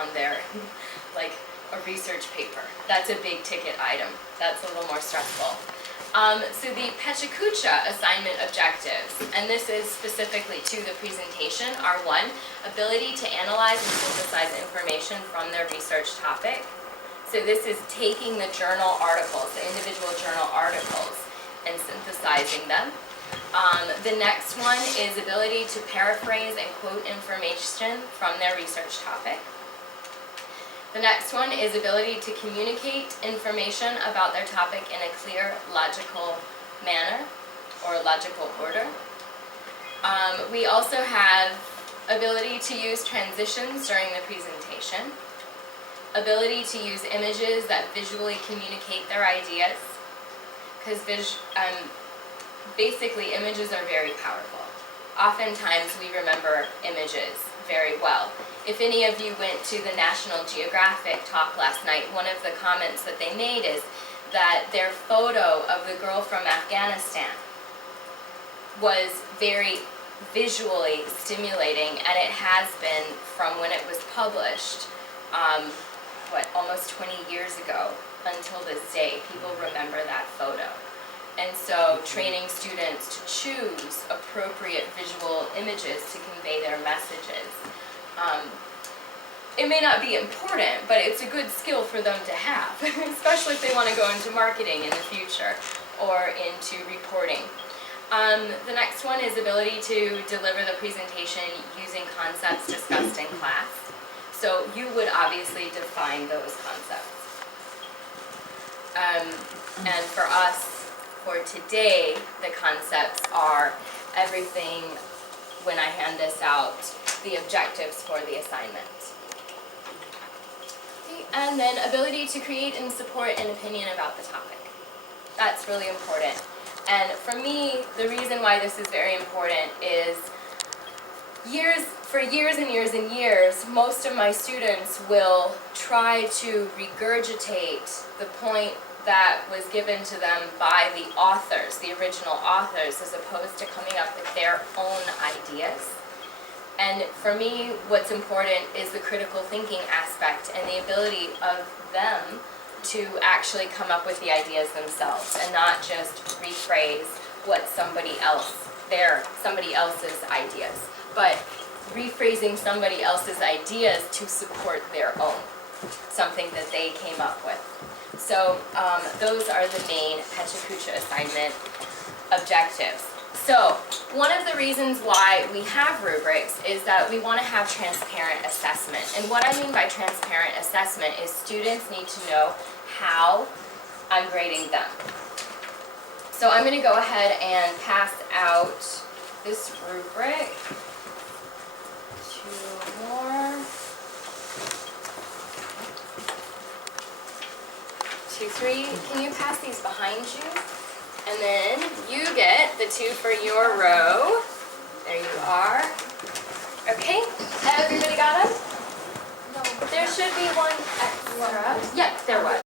on their, like, a research paper. That's a big ticket item. That's a little more stressful. So the PechaKucha assignment objectives, and this is specifically to the presentation, are 1, ability to analyze and synthesize information from their research topic. So this is taking the journal articles, the individual journal articles, and synthesizing them. The next one is ability to paraphrase and quote information from their research topic. The next one is ability to communicate information about their topic in a clear, logical manner or logical order. We also have ability to use transitions during the presentation, ability to use images that visually communicate their ideas, because basically images are very powerful. Oftentimes we remember images very well. If any of you went to the National Geographic talk last night, one of the comments that they made is that their photo of the girl from Afghanistan was very visually stimulating, and it has been from when it was published, almost 20 years ago until this day. People remember that photo. And so training students to choose appropriate visual images to convey their messages. It may not be important, but it's a good skill for them to have, especially if they want to go into marketing in the future or into reporting. The next one is ability to deliver the presentation using concepts discussed in class. So you would obviously define those concepts. And for us, for today, the concepts are everything, when I hand this out, the objectives for the assignment. Okay, and then ability to create and support an opinion about the topic. That's really important. And for me, the reason why this is very important is for years and years and years, most of my students will try to regurgitate the point that was given to them by the authors, the original authors, as opposed to coming up with their own ideas. And for me, what's important is the critical thinking aspect and the ability of them to actually come up with the ideas themselves and not just rephrase what somebody else's ideas, but rephrasing somebody else's ideas to support their own, something that they came up with. So those are the main PechaKucha assignment objectives. So one of the reasons why we have rubrics is that we want to have transparent assessment. And what I mean by transparent assessment is students need to know how I'm grading them. So I'm going to go ahead and pass out this rubric. 2 more. 2, 3. Can you pass these behind you? And then you get the 2 for your row. There you are. Okay, everybody got them? No. There should be one extra. Yep, there was.